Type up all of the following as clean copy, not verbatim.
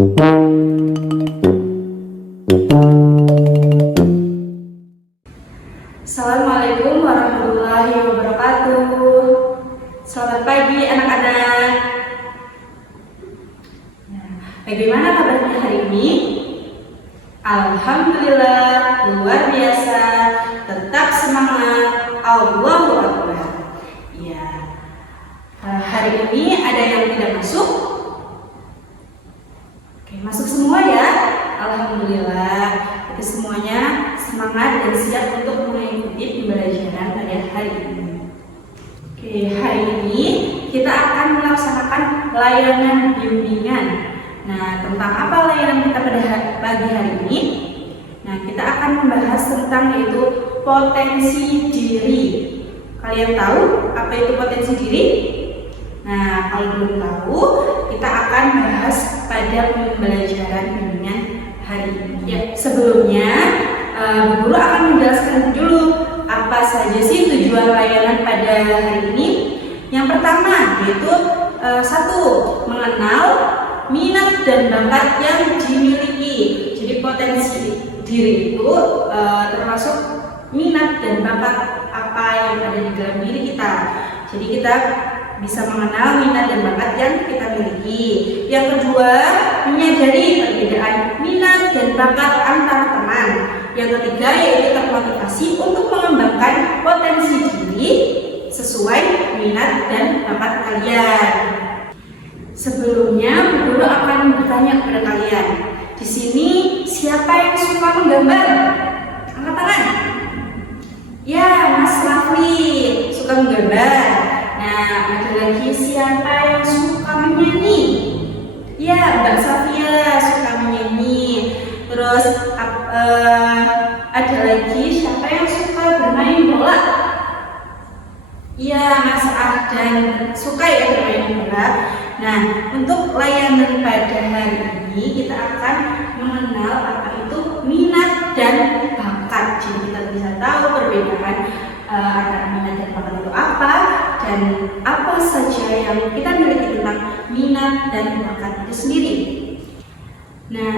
Assalamualaikum warahmatullahi wabarakatuh. Selamat pagi anak-anak. Bagaimana kabarnya hari ini? Alhamdulillah, luar biasa. Tetap semangat. Allahu Akbar. Ya. Hari ini ada yang tidak masuk? Oke, masuk semua ya. Alhamdulillah. Kita semuanya semangat dan siap untuk mengikuti pembelajaran pada hari ini. Oke, hari ini kita akan melaksanakan layanan bimbingan. Nah, tentang apa layanan kita pada pagi hari ini? Nah, kita akan membahas tentang yaitu potensi diri. Kalian tahu apa itu potensi diri? Nah, kalau belum tahu, kita akan bahas pada pembelajaran bimbingan hari ini. Ya, sebelumnya guru akan menjelaskan dulu apa saja sih tujuan layanan pada hari ini. Yang pertama yaitu satu, mengenal minat dan bakat yang dimiliki. Jadi potensi diri itu termasuk minat dan bakat apa yang ada di dalam diri kita. Jadi kita bisa mengenal minat dan bakat yang kita miliki. Yang kedua, menyadari perbedaan minat dan bakat antar teman. Yang ketiga yaitu termotivasi untuk mengembangkan potensi diri sesuai minat dan bakat kalian. Sebelumnya, guru akan bertanya kepada kalian. Di sini siapa yang suka menggambar? Angkat tangan. Ya, Mas Rafli suka menggambar. Nah, ada lagi siapa yang suka menyanyi? Ya, Mbak Safia suka menyanyi. Terus ada lagi siapa yang suka bermain bola? Ya, Mas Ahdan suka ya bermain bola. Nah, untuk layanan pada hari ini kita akan mengenal apa itu minat dan bakat. Jadi kita bisa tahu perbedaan antara minat dan bakat itu apa dan apa saja yang kita miliki tentang minat dan bakat itu sendiri. Nah,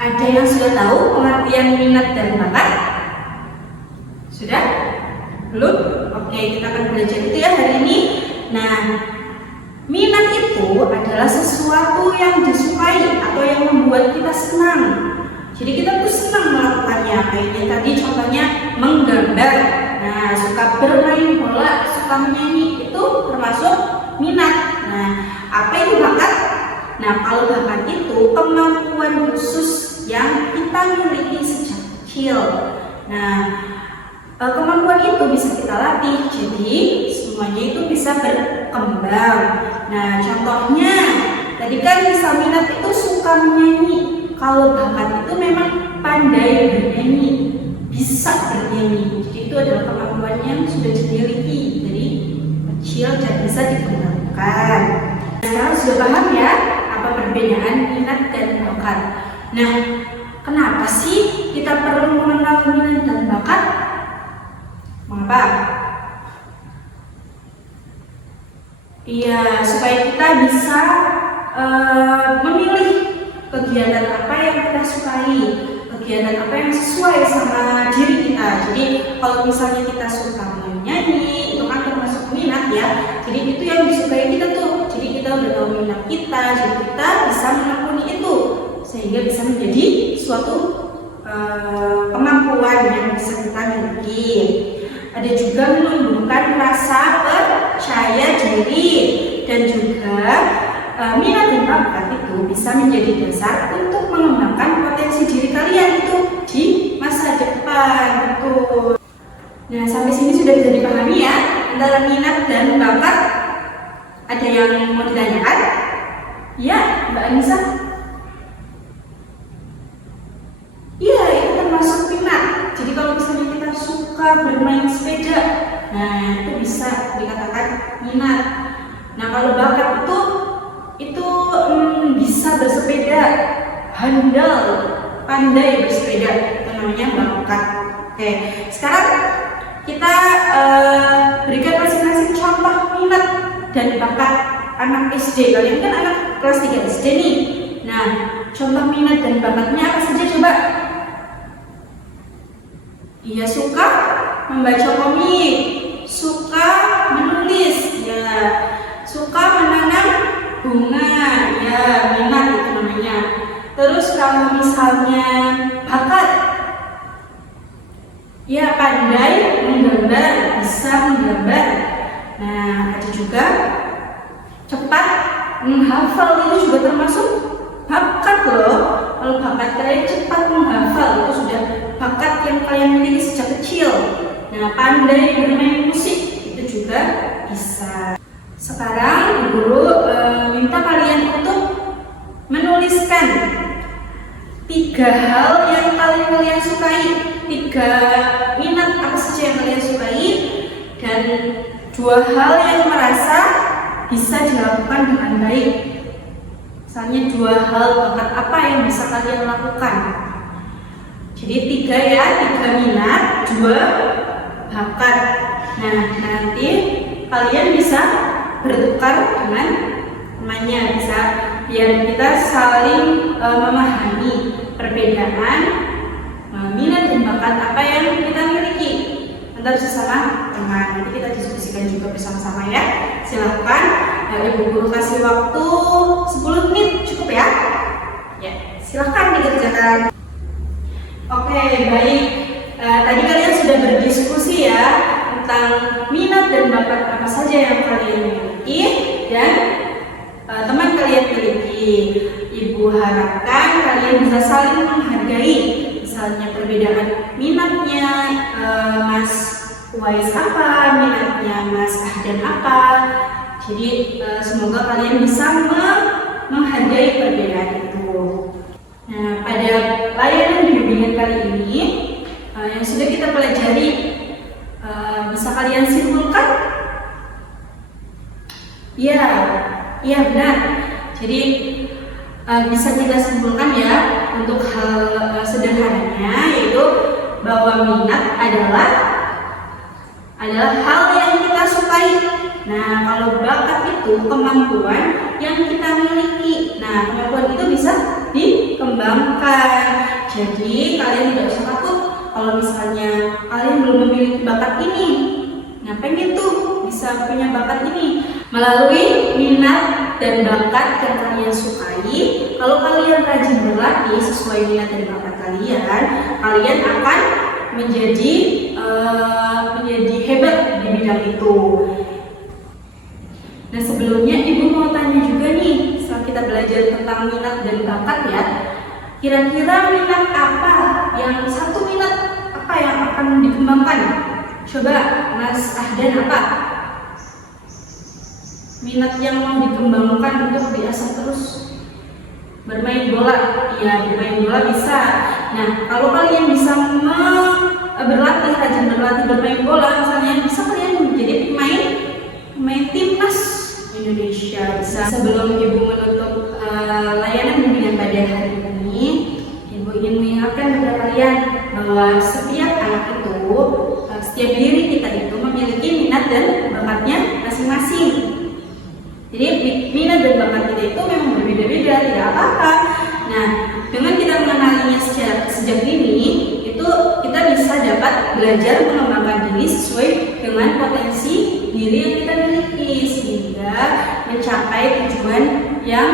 ada yang sudah tahu pengertian minat dan bakat? Sudah? Belum? Oke, kita akan belajar itu ya hari ini. Nah, minat itu adalah sesuatu yang disukai atau yang membuat kita senang. Jadi kita tuh senang melakukannya. Kayaknya tadi contohnya menggambar. Nah, suka bermain bola, suka menyanyi, itu termasuk minat. Nah, apa itu bakat? Nah, kalau bakat itu kemampuan khusus yang kita miliki sejak kecil. Nah, kemampuan itu bisa kita latih, jadi semuanya itu bisa berkembang. Nah, contohnya tadi kan misal minat itu suka menyanyi. Kalau bakat itu memang pandai bernyanyi, bisa bernyanyi. Jadi itu adalah kemampuan yang sudah dimiliki dari kecil dan bisa dikembangkan. Sekarang sudah paham ya apa perbedaan minat dan bakat. Nah, kenapa sih kita perlu mengenal minat dan bakat? Mengapa? Iya, supaya kita bisa memilih kegiatan apa yang kita sukai, kegiatan apa yang sesuai sama diri kita. Jadi kalau misalnya kita suka menyanyi, itu kan termasuk minat ya. Jadi itu yang disukai kita tuh. Jadi kita udah tahu minat kita, jadi kita bisa menekuni itu sehingga bisa menjadi suatu kemampuan yang bisa kita miliki. Ada juga menumbuhkan rasa percaya diri dan juga minat dan bakat itu bisa menjadi dasar untuk mengembangkan potensi diri kalian itu di masa depan. Betul. Nah, sampai sini sudah bisa dipahami ya antara minat dan bakat. Ada yang mau ditanyakan? Ya, Mbak Anissa. Iya, itu termasuk minat. Jadi kalau misalnya kita suka bermain sepeda, nah itu bisa dikatakan minat. Nah, kalau bakat itu bisa bersepeda, handal, pandai bersepeda, itu namanya bakat. Oke, sekarang kita berikan masing-masing contoh minat dan bakat anak SD. Kalian kan anak kelas 3 SD nih. Nah, contoh minat dan bakatnya apa saja coba? Ia suka membaca komik, suka menulis, ya, suka menanam bunga, ya, minat itu namanya. Terus kalau misalnya bakat, ya, pandai menggambar, bisa menggambar. Nah, ada juga cepat menghafal, itu juga termasuk bakat loh. Kalau bakat kalian cepat menghafal, itu sudah bakat yang kalian miliki sejak kecil. Nah, pandai bermain musik, itu juga bisa. Sekarang guru minta kalian untuk menuliskan 3 hal yang kalian sukai, 3 minat apa saja yang kalian sukai, dan 2 hal yang merasa bisa dilakukan dengan baik. Misalnya 2 hal bakat apa yang bisa kalian lakukan. Jadi 3 ya, 3 minat, 2 bakat. Nah, nanti kalian bisa bertukar dengan temannya, bisa biar kita saling memahami perbedaan minat dan bakat apa yang kita miliki antar sesama teman. Nanti kita diskusikan juga bersama-sama ya. Silahkan Ibu Guru kasih waktu 10 menit, cukup ya? Ya, silahkan dikerjakan. Oke, baik. Tadi kalian sudah berdiskusi ya tentang minat dan bakat apa saja yang kalian miliki dan teman kalian miliki. Ibu harapkan kalian bisa saling menghargai, misalnya perbedaan minatnya Mas Uwais apa, minatnya Mas Ahdan apa. Jadi semoga kalian bisa menghargai perbedaan itu. Nah, pada layanan bimbingan kali ini yang sudah kita pelajari, bisa kalian simpulkan? Iya benar. Jadi bisa kita simpulkan ya untuk hal sederhananya, yaitu bahwa minat adalah hal yang kita sukai. Nah, kalau bakat itu kemampuan yang kita miliki. Nah, kemampuan itu bisa dikembangkan. Jadi kalian tidak usah takut kalau misalnya kalian belum memiliki bakat ini. Nah, pengen tuh bisa punya bakat ini melalui minat dan bakat yang kalian sukai. Kalau kalian rajin berlatih sesuai minat dan bakat kalian akan menjadi hebat di bidang itu. Nah, sebelumnya Ibu mau tanya juga nih, setelah kita belajar tentang minat dan bakat ya, kira-kira minat apa yang akan dikembangkan? Coba Mas Ahdan, apa minat yang mau dikembangkan untuk diasah terus? Bermain bola, ya, bermain bola bisa. Nah, kalau kalian bisa rajin berlatih bermain bola, misalnya bisa kalian menjadi pemain timnas Indonesia. Bisa. Sebelum Ibu menutup layanan bimbingan pada hari ini, Ibu ingin mengingatkan kepada kalian bahwa setiap anak itu, setiap diri kita itu memiliki minat dan bakatnya masing-masing. Jadi minat dan bakat kita itu memang berbeda-beda, tidak apa-apa. Nah, dengan kita mengenalinya sejak dini, itu kita bisa dapat belajar mengembangkan diri sesuai dengan potensi diri yang kita miliki, sehingga mencapai tujuan yang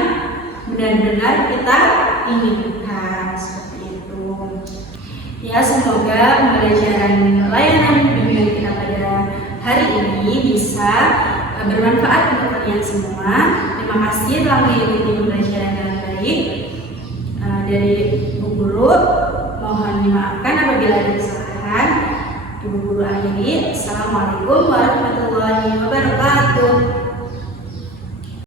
benar-benar kita inginkan. Seperti itu. Ya, semoga pembelajaran layanan bimbingan kita pada hari ini bisa bermanfaat untuk kalian semua. Terima kasih telah mengikuti pembelajaran dengan baik. Dari Ibu Guru, mohon dimaafkan apabila ada kesalahan. Ibu Guru akhiri. Assalamualaikum warahmatullahi wabarakatuh.